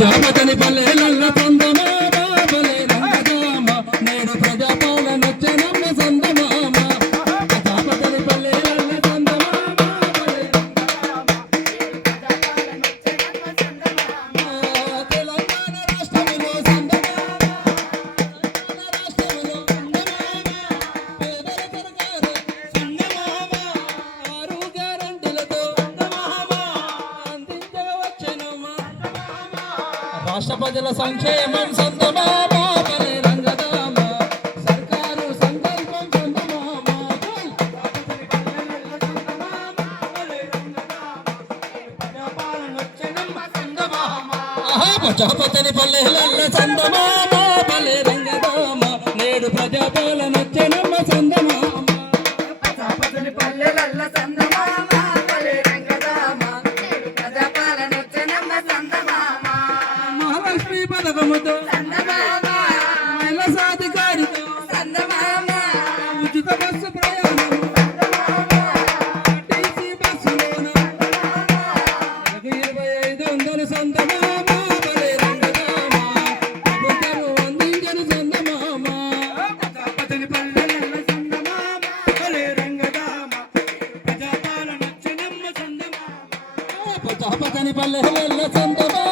జాపతని పల్లెలల్ల చందమామ బలే రంగదామ నేడు ప్రజాపాలనొచ్చెనమ్మ చందమామ జాపతని పల్లెలల్ల చందమామ బలే తెలంగాణ రాష్ట్రములో చందమామ రాష్ట్రములో పేదల సర్కారు చందమామ ఆరు గ్యారంటీలతో చందమామ అందించవచ్చెనమ్మ రాష్ట్ర ప్రజల సంక్షేమం చందమామ బలే రంగదామ సర్కారు సంకల్పం చందమామ ప్రజాపతిని పల్లెలల్ల చందమామ బలే రంగదామ నేడు ప్రజాపాలనొచ్చెనమ్మ చందమామ ప్రజాపతిని పల్లెలల్ల చందమామ బలే రంగదామ నేడు ప్రజాపాలనొచ్చెనమ్మ చందమామ మహాలక్ష్మి పథకముతో చందమామ మహిళా సాధికారితో చందమామ ఉచిత బస్సు ప్రయాణం టీసీ బస్సులోన 2500 చందమామ బలే రంగదామ ప్రభుత్వం అందించను చందమామ ప్రజాపతిని పల్లెలల్ల చందమామ బలే రంగదామ ప్రజాపాలనొచ్చెనమ్మ చందమామ ప్రజాపతిని పల్లెలల్ల చందమామ